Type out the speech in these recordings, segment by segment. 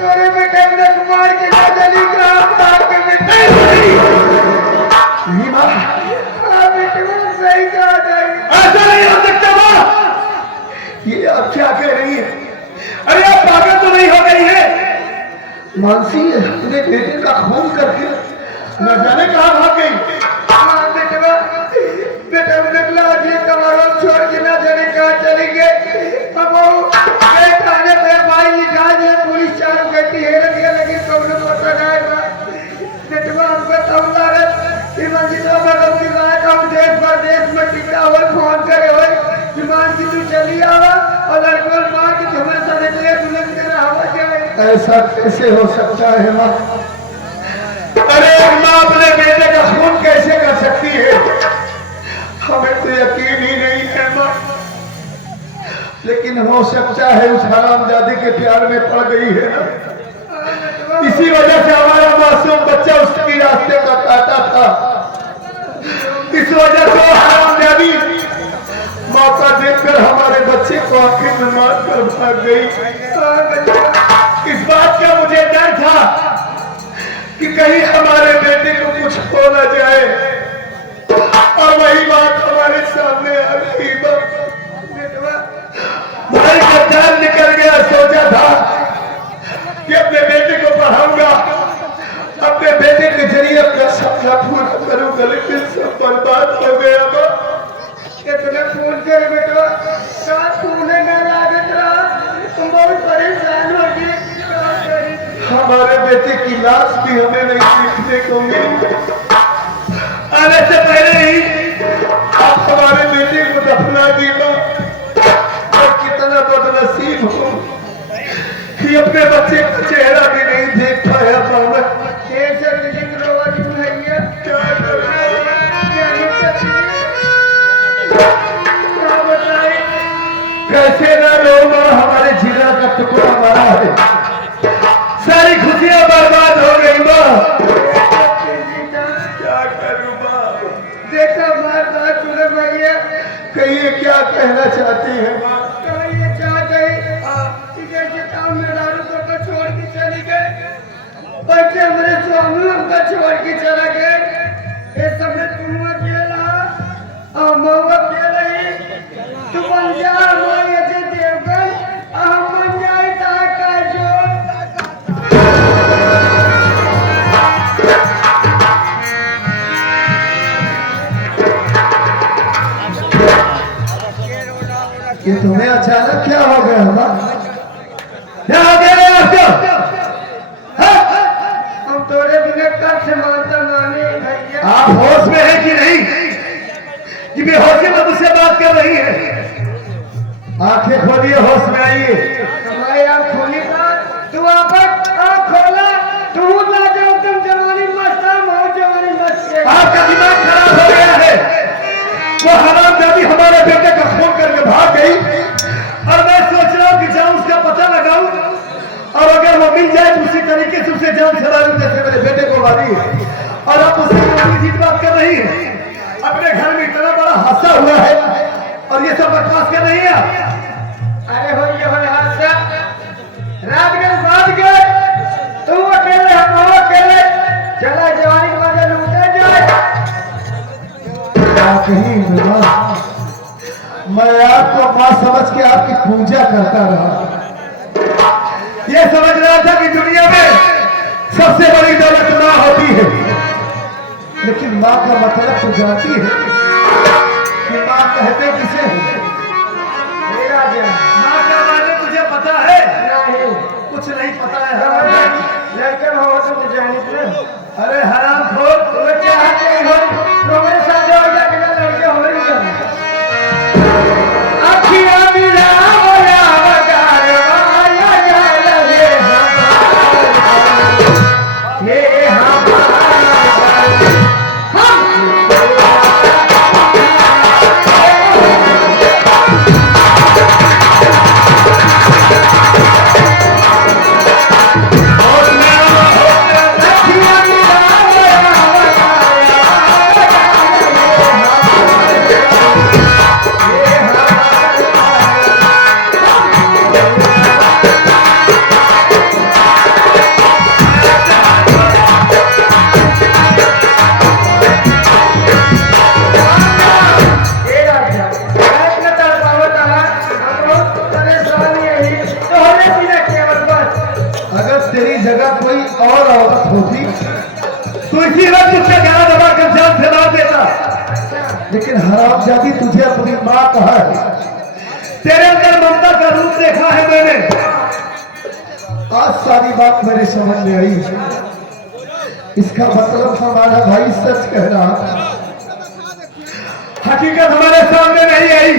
तोरे बेटे ने कुमार के जली ग्राम साहब के बेटे नहीं माँ, हाँ बेटे वो सही कहा था। ऐसा नहीं हो सकता माँ। ये आप क्या कह रही है? अरे आप पागल तो नहीं हो गई है? मानसी अपने बेटे का खून करके न जाने कहाँ भाग गई। हाँ बेटवा बेटा निकला जी कमारो छोड़ के ना जाने कहाँ चली गई। अब वो गए थाने पे भाई लिखा दिया पुलिस चालू करती है लेकिन कौन पता नहीं बा। बेटवा हमको तौला है कि मंजिला मरम की बात हम देश प्रदेश में टिका हुआ फोन करे हुए विमान की तू चली आवा और लड़कों मार के तुम्हें साथ ले बुलंद कर हवा जाए। ऐसा कैसे हो सकता है माँ? अरे माँ अपने बेटे का खून कैसे कर सकती है? हमें तो यकीन ही नहीं है माँ। लेकिन हो सकता है उस हरामजादी के प्यार में पड़ गई है ना, इसी वजह से हमारा मासूम बच्चा उसकी रास्ते का काटा था। इस वजह से वो हरामजादी मौका देखकर हमारे बच्चे को आखिर में मार कर भाग गई। इस बात का मुझे डर था कि कहीं हमारे बेटे को कुछ हो न जाए, और वही बात हमारे सामने आ गई। भाई का जान निकल गया। सोचा था कि अपने बेटे को पढ़ाऊंगा, अपने बेटे के जरिए अपना सपना पूरा करूंगा, लेकिन सब बर्बाद हो गया। तुम्हें फोन कर बेटा तूने मेरा आगे रहा तुम बहुत परेशान हो गई। हमारे बेटे की लाश भी हमें नहीं देखने को मिली। आने से पहले ही आप हमारे बेटे को दफना दी। और कितना बदनसीब हो कि अपने बच्चे का चेहरा भी नहीं देख पाया। बाबा कैसे ना रो माँ, हमारे जिला का टुकड़ा मारा है, सारी खुशियां बर्बाद हो गई माँ। क्या करूं माँ? देखा मार बात सुने भैया कहिए क्या कहना चाहती है माँ? ये चाहते जैसे काम में दारू को छोड़ के चली गए बच्चे मेरे स्वामी हमको छोड़ के चला गए। ये सब ने तुम अकेला और मऊ अकेला ही तू बन जा हमारे अजय देवगन हम बन जाए ताका जो। ये तुम्हें अचानक क्या हो गया माँ? क्या हो गया आपको? हम तोरे बिना कब से मानता माने भैया। आप होश में है कि नहीं? कि बेहोशी में मुझसे बात कर रही है? आंखें खोलिए, होश में आइए। हमारी आँख खोली तू आँख खोला तू ना जाओ तुम जवानी मस्त हो जवानी मस्त। आपका दिमाग खराब हो गया है। वो हरामजादी हमारे बेटे का खून करके भाग गई, और मैं सोच रहा हूँ कि जाऊं उसका पता लगाऊं, और अगर वो मिल जाए तो उसी तरीके से उसे जान छुड़ा लूं जैसे मेरे बेटे को मारी है। और आप उससे जीत बात कर रही है। अपने घर में इतना बड़ा हादसा हुआ है और ये सब बर्दाश्त कर रही है। अरे हो ये हो हादसा रात के बाद गए तू अकेले हम अकेले चला जवानी मजा लूटे जाए। कहीं मैं आपको मां समझ के आपकी पूजा करता रहा। ये समझ रहा था कि दुनिया में सबसे बड़ी दौलत मां होती है, लेकिन मां का मतलब तो जानती है कि मां कहते किसे है? मेरा जान मां का माने तुझे पता है? नहीं कुछ नहीं पता है। लड़के हो तो जाने अरे हराम खोर, तुम्हें चाहते हो तो मेरे साथ हो जाके लड़के हो रही है। अखियां मिला होया वकारवाया जाए ये हमारा अखियां मिला होया जगह कोई और औरत होती तो इसी वक्त उससे गला दबा कर जान से मार देता। लेकिन हरामजादी तुझे अपनी माँ कहा है। तेरे अंदर ममता का रूप देखा है मैंने। आज सारी बात मेरे समझ में आई। इसका मतलब हमारा भाई सच कह रहा है। हकीकत हमारे सामने नहीं आई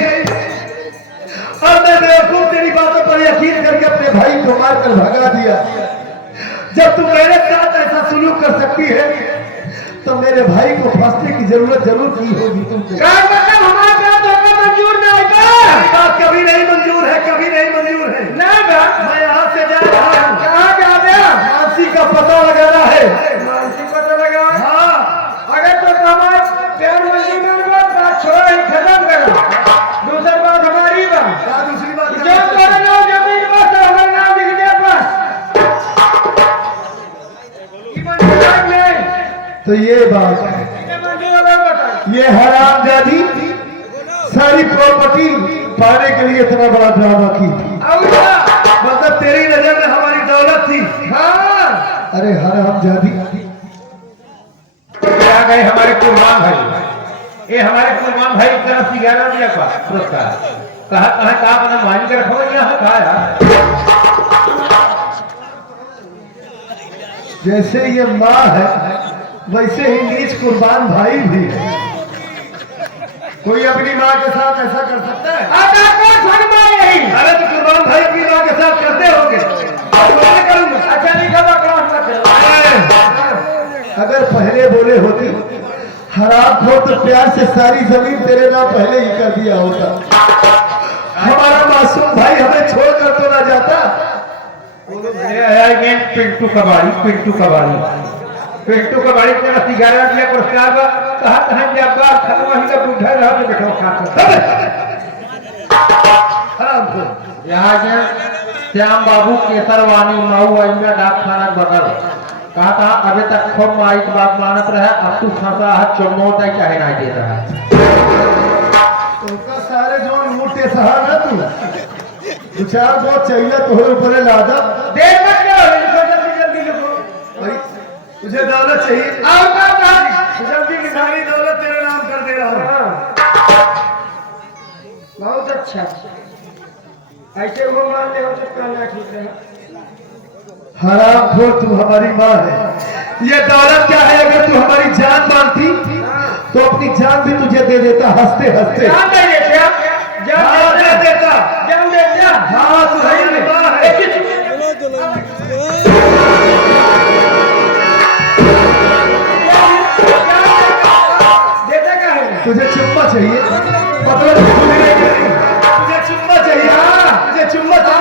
और मैं बेवकूफ तेरी बातों पर यकीन करके अपने अपने भाई को मारकर भगा दिया। जब तू मेरे साथ ऐसा सलूक कर सकती है तो मेरे भाई को फांसी की जरूरत जरूर की होगी तुमको। मतलब हमारे साथ धोखा मंजूर नहीं बात कभी नहीं मंजूर है, कभी नहीं मंजूर है। मैं यहाँ से जा रहा हूँ। कहाँ जा रहे हो? मानसी का पता लगाना है। मानसी पता लगा। हाँ, अगर तो हमारे प्यार मंजूर में बात छोड़ा ही खत्म करो। दूसरी बात हमारी बात क्या दूसरी बात जो तुम्हारा नाम जमीन पर तो हमारा नाम लिख दिया बस। ये मंजूर नहीं। तो ये बात ये मंजूर होगा बताओ। ये हरामजादी सारी प्रॉपर्टी पाने के लिए इतना बड़ा ड्रामा की थी। और क्या? मतलब तेरी नजर में हमारी दौलत थी। हाँ। अरे हरामजादी आ गए हमारे कुर्बान भाई। ये हमारे कुर्बान भाई की तरफ से 11 रुपया का पुरस्कार। कहा अपना मान के रखो यहाँ खाया। जैसे ये माँ है वैसे ही नीच कुर्बान भाई भी है। कोई अपनी माँ के साथ ऐसा कर सकता है? आता कौन फरमा यही? अरे तो कुर्बान भाई अपनी माँ के साथ करते होंगे। मैं करूंगा। अच्छा लिखा बकवास मत करो। अगर पहले बोले होते हराम हो तो प्यार से सारी जमीन तेरे नाम पहले ही कर दिया होता। हमारा मासूम भाई हमें छोड़कर तो ना जाता। पिंटू कबाड़ी पिंटू कबाड़ी के तरफ से 11 रुपया पुरस्कार का। कहा जब बात खत्म हुई तो बुढ़ा रहा तो बैठो खा यहाँ के श्याम बाबू केसरवानी माऊ अइया डाक खाना बगल कहा था अभी तक खूब माई की बात मानत रहे। अब तू फंसा है चुनौत चाहे ना दे रहा है। उनका सारे जो मूटे सहा ना तू दो चार बहुत चाहिए तो ऊपर लादा देर मत करो। इनको जल्दी जल्दी लिखो। भाई तुझे दौलत चाहिए। आओ बात बात। जल्दी सारी दौलत तेरे नाम कर दे रहा हूँ। हाँ। बहुत अच्छा। ऐसे वो मान ले हो तो कहना ठीक है। हराम खोर तू हमारी माँ है। ये दौलत क्या है? अगर तू हमारी जान मानती तो अपनी जान भी तुझे दे देता हंसते हंसते। जान दे देते आप। हाँ, दे देता। जान देते आप। हाँ, तू हमारी माँ है। देता क्या है? तुझे चुम्मा चाहिए? मतलब तुझे चुम्मा चाहिए? हाँ, तुझे चुम्मा चाहिए।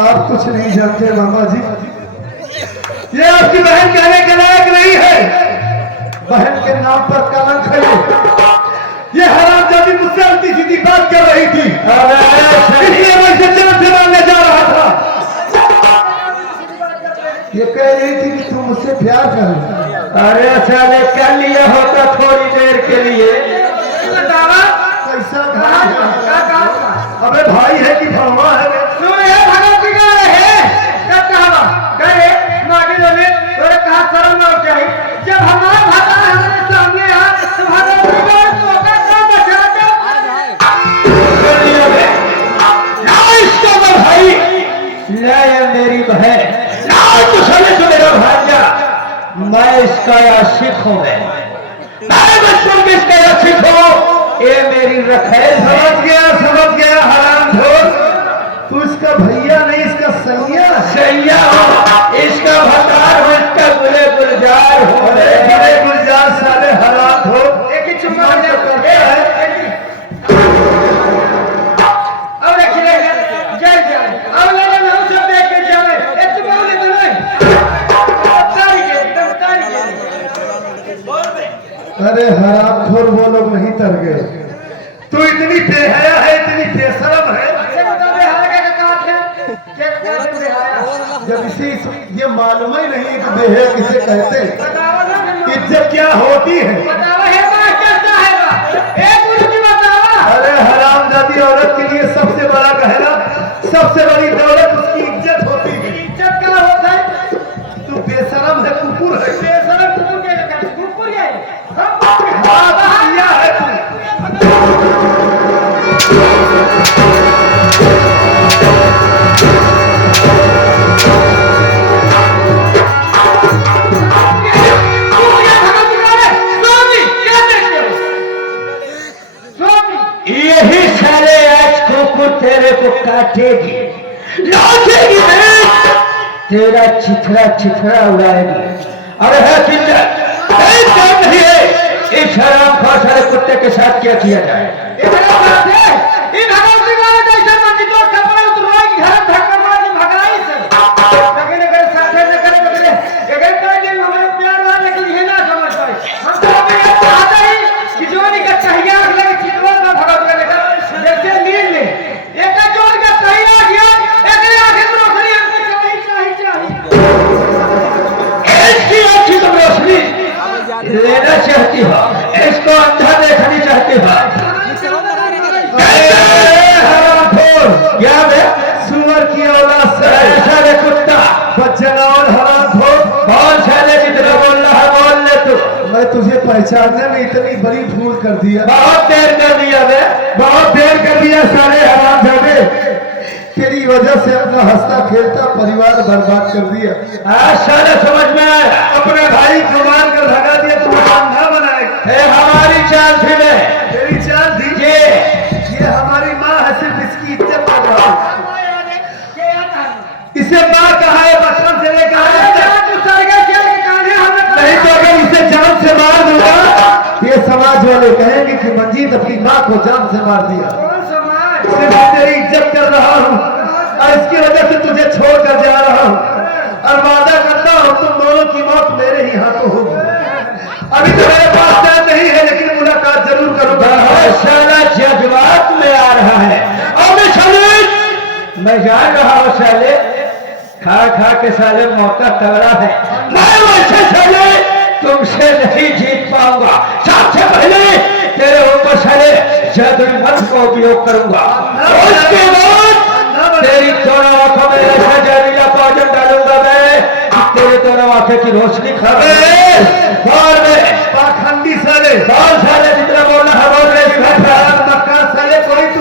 आप कुछ नहीं जानते मामा जी। ये आपकी बहन कहने के लायक नहीं है। बहन के नाम पर कलंक है। ये हरामजादी मुझसे उल्टी सीधी बात कर रही थी। इसलिए मैं इसे जान से मारने जा रहा था। ये कह रही थी कि तुम मुझसे प्यार कर। अरे साले कर लिया होता थोड़ी देर के लिए। कैसा घाट है? अबे भाई है कि भगवान है? जब हमारा भाषा हमारे सामने आ तो हमारा किसका आशिक हूं मैं बचपन किसका आशिक हूं। ये मेरी रखेल समझ गया हरामखोर। तू इसका भैया नहीं, इसका सैया है। सैया हो, इसका भतार हो, इसका गुले गुलजार हो। गुले गुलजार साले हरामखोर। एक ही चुम्मा मन दे तो करता है। अब देखिए जय जय अब ले ले हम सब देख के जावे एक चुम्मा ले दे तारी के एकदम तारी के। अरे हरामखोर वो लोग नहीं तर गए। तू इतनी बेहया है, इतनी बेशरम है। जब इसे ये मालूम ही नहीं कि बेहया किसे कहते, इज्जत क्या होती है। अरे हरामजादी औरत के लिए सबसे बड़ा गहना, सबसे बड़ी दौलत उसकी इज्जत होती है। इज्जत क्या होता है? तू बेशरम है, कुकुर है। बेशरम कुकुर के कुकुर है क्या है तू? यही साले आज कुकुर तेरे को काटेगी, लौटेगी नहीं, तेरा चिथड़ा चिथड़ा उड़ाएगी। अरे है किल्लत नहीं है इस हराम खा सारे कुत्ते के साथ क्या किया जाए। लेना चाहती हो, इसको अंधा देखनी चाहती हो। क्या बे सुअर की औलाद से सारे कुत्ता बच्चनावर हरामखोर। कौन साले जितना बोल रहा है बोल ले तू। मैं तुझे पहचानने में इतनी बड़ी भूल कर दिया। बहुत देर कर दिया बे, बहुत देर कर दिया सारे हरामजादे। तेरी वजह से अपना हंसता खेलता परिवार बर्बाद कर दिया। आज साले समझ में आया। अपने भाई को मार कर भगा दिया, तू अंधा बनाएगा। ये हमारी चाल थी बे। तेरी चाल थी। ये हमारी माँ है, सिर्फ इसकी इज्जत कर रहा हूँ। इसे माँ कहा है बचपन से लेकर नहीं तो अगर इसे जान से मार दूंगा ये समाज वाले कहेंगे कि मंजीत अपनी माँ को जान से मार दिया। सिर्फ तेरी इज्जत कर रहा हूँ और इसकी वजह से तुझे छोड़कर जा रहा हूँ और वादा करता हूँ तुम दोनों की मौत मेरे ही हाथों होगी। अभी तो मेरे पास टाइम नहीं है लेकिन मुलाकात जरूर करूंगा। साला जज्बात में आ रहा है। अब मैं जान रहा हूँ साले खा खा के साले मौका तगड़ा है। मैं वैसे साले तुमसे नहीं जीत पाऊंगा। सबसे पहले तेरे ऊपर साले जादुई का उपयोग करूंगा। उसके बाद तेरी दोनों आंखों में ऐसा जहरीला पाउडर डालूंगा मैं कि तेरे दोनों आंखें की रोशनी खा बाल में पाखंडी साले साले जितना बोलना है बोल रहे मक्का साले कोई तू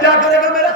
क्या करेगा मेरा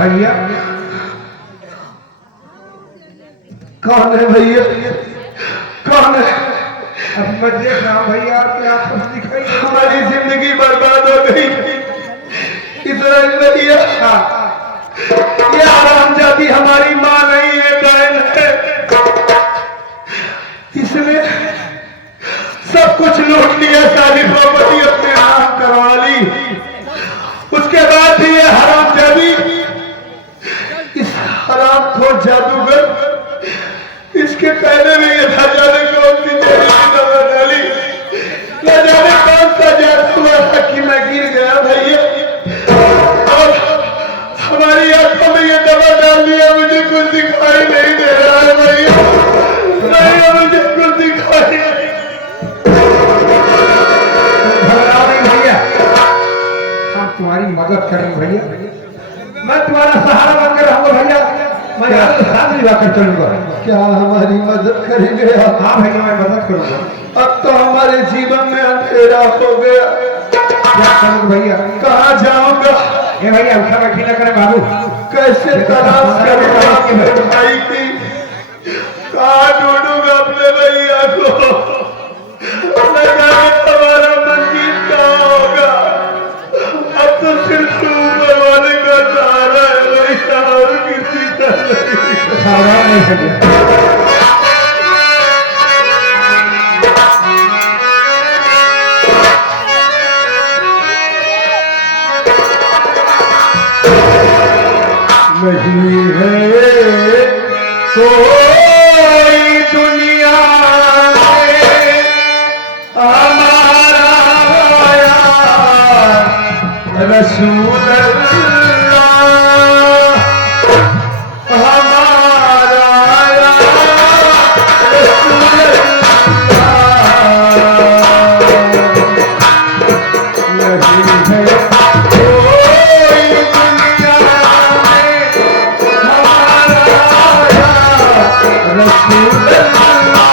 भैया कौन है भैया कौन है? अब मैं देख रहा हूँ भैया आपके आप कुछ दिखाई हमारी जिंदगी बर्बाद हो गई। इतना भैया ये हरामजादी हमारी माँ नहीं है, बहन है। इसने सब कुछ लूट लिया, सारी प्रॉपर्टी अपने नाम करवा ली। उसके बाद भी ये हरामजादी, इस हरामखोर जादूगर, इसके पहले भी ये न जाने कौन सी दवा डाली, न जाने कौन सा जादू हुआ था कि मैं गिर गया भैया। और हमारी आंखों में ये दवा डाल दिया, मुझे कुछ दिखाई नहीं दे रहा है भैया, भैया मुझे कुछ दिखाई नहीं। घबराओ नहीं भैया, हम तुम्हारी मदद करेंगे भैया। मैं तुम्हारा सहारा बनकर रहूंगा भैया। मैं साथ दिलाकर चलूंगा। क्या हमारी मदद करेंगे आप? हाँ भैया, मैं मदद करूंगा। अब तो हमारे जीवन में अंधेरा हो गया, क्या करूंगा भैया? कहाँ जाऊंगा? ये भैया उठा बैठी न करे बाबू। कैसे तलाश करूंगा अपने भाई की? कहाँ ढूंढूंगा अपने भैया को? न जाने हमारा मंजिल कहाँ होगा। अब तो सिर्फ तू भगवान का सहारा है भैया, और किसी का नहीं। सावधान नहीं भैया। नहीं है कोई दुनिया में हमारा रसूल अल्लाह, हमारा रसूल अल्लाह। नहीं है कोई दुनिया में हमारा रसूल अल्लाह, हमारा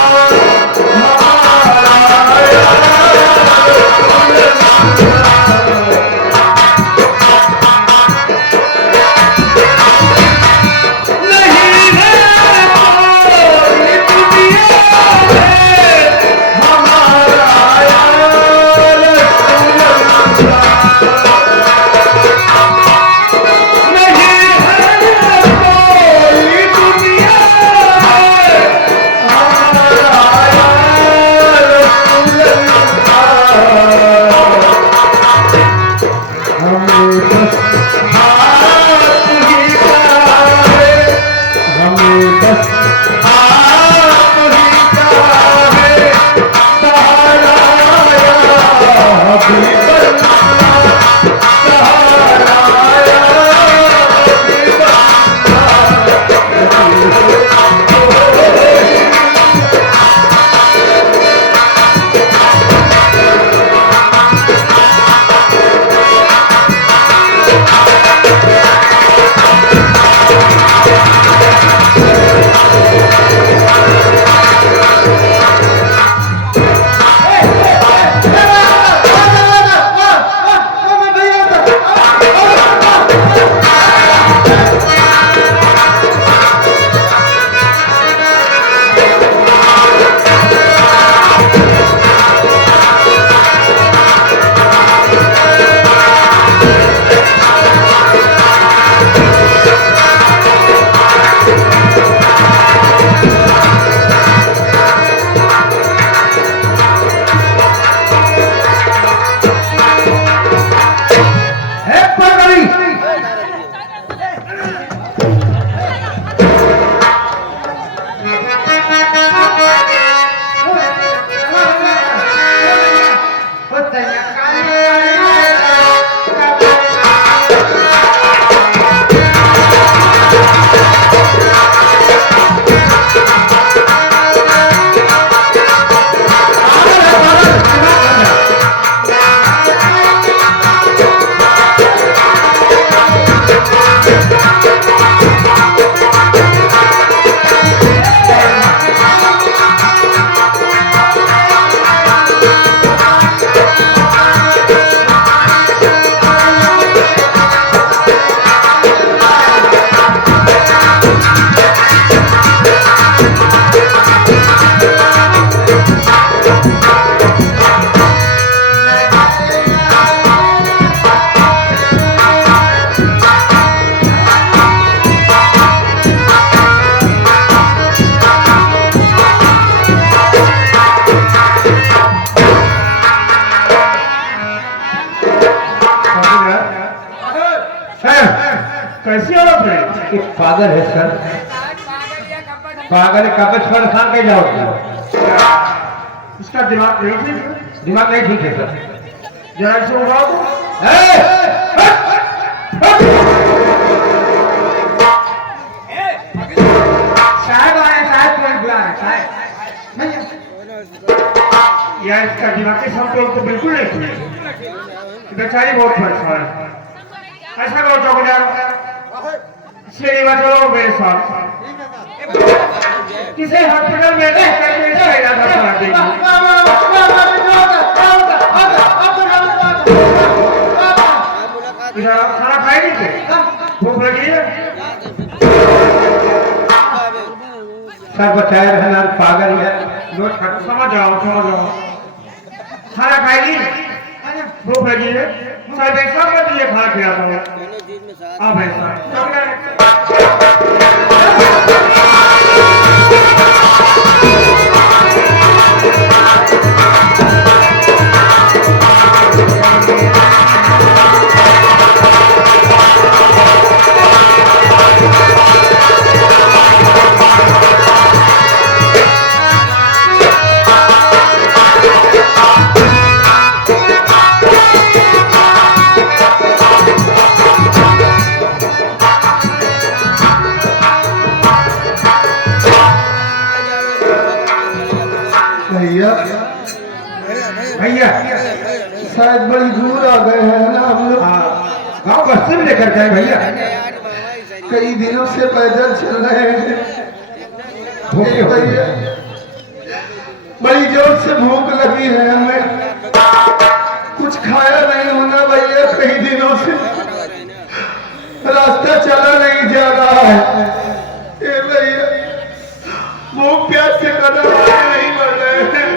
पागल है सर, पागल कब परेशान के जाओगे? इसका दिमाग नहीं ठीक है। दिमाग नहीं ठीक है सर। जरा इसे उठाओ तो। साहब आए, साहब तुरंत बुला रहे साहब। यार इसका दिमागी संतुलन तो बिल्कुल नहीं ठीक है। बेचारी बहुत परेशान है। ऐसा करो चौकीदार, श्रीनिवास चलो मेरे साथ किसी हॉस्पिटल में ले करके इसका इलाज करा देंगे। इधर आप खाना खाए नहीं थे? भूख लगी है? सर बचाए रहना, पागल है। नोट कर, समझ जाओ समझ जाओ। खाना खाएगी? भूख लगी है? सर पैसा मत दीजिए, खाना खिलाता हूँ। हाँ भाई साहब। भैया भैया शायद बड़ी दूर आ गए हैं ना हम लोग। गाँव बस्ती में लेकर जाए भैया। कई दिनों से पैदल चल रहे हैं भूखे हो गए। भैया। बड़ी जोर से भूख लगी है हमें, कुछ खाया नहीं होना भैया कई दिनों से, रास्ता चला नहीं जा रहा है। ए भैया भूख प्यास से कदम आगे नहीं बढ़ रहे हैं,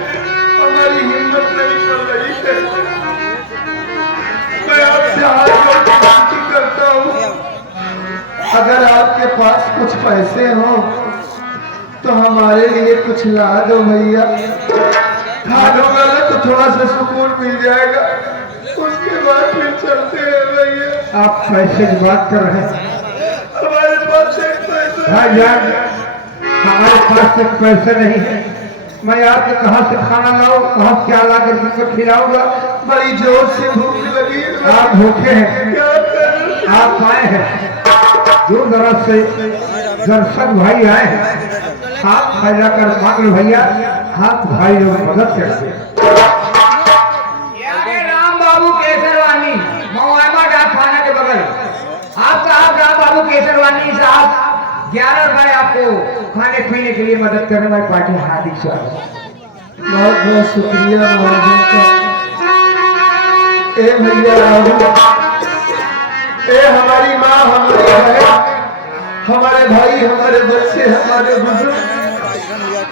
हमारी हिम्मत नहीं चल रही है। मैं आपसे हाथ जोड़ के विनती करता हूँ, अगर आपके पास कुछ पैसे हो तो हमारे लिए कुछ ला दो भैया। खा लूंगा ना तो थोड़ा सा सुकून मिल जाएगा, उसके बाद फिर चलते हैं भैया। आप पैसे की बात कर रहे हैं? हमारे पास एक पैसा भाईजान, हमारे पास एक पैसे नहीं है। मैं आपको कहाँ से खाना लाऊं, कहाँ से क्या ला कर तुमको खिलाऊंगा? बड़ी जोर से भूख लगी है। आप भूखे हैं, क्या करूं? आप आए हैं दूर दराज से, दर्शक भाई आए हैं। हाथ फैला कर मांग लो भैया, हाथ भाई लोग मदद करते हैं। राम बाबू केसरवानी महुआ डाक खाना के बगल। आप साहब राम बाबू केसरवानी साहब 11 रुपए आपको खाने पीने के लिए मदद करने वाली पार्टी हार्दिक स्वागत। बहुत बहुत शुक्रिया महाराज का। ए भैया राहुल, ए हमारी माँ, हमारे बहन, हमारे भाई, हमारे बच्चे, हमारे बुजुर्ग,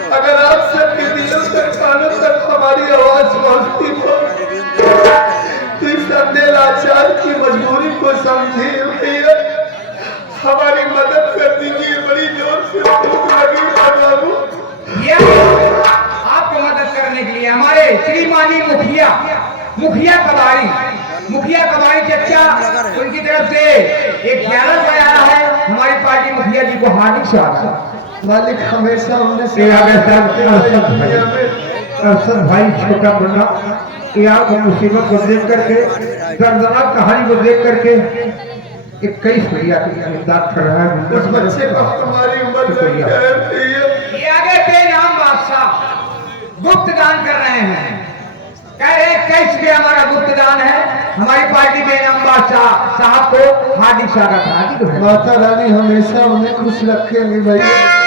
अगर आप सबके दिलों तक कानों तक हमारी आवाज पहुंचती हो तो इस अंधे लाचार की मजबूरी को समझिए भैया, हमारी मदद कर दीजिए। बड़ी जोर से भूख लगी है बाबू। आपको मदद करने के लिए हमारे श्रीमानी मुखिया कबाड़ी चचा, उनकी तरफ से एक 11 रुपए आया है। हमारी पार्टी मुखिया जी को हार्दिक स्वागत। मालिक हमेशा उन्हें अरशद भाई छोटा बड़ा या मुसीबत को देख करके, दर्दनाक कहानी को देख करके 21 भैया की इमदाद कर रहा है। उस बच्चे को हमारी उम्र में आगे बेनाम बादशाह गुप्त दान कर रहे हैं, कह रहे 21 रुपया हमारा गुप्त दान है। हमारी पार्टी बेनाम बादशाह साहब को हार्दिक स्वागत है। माता रानी हमेशा उन्हें खुश रखेंगे भैया।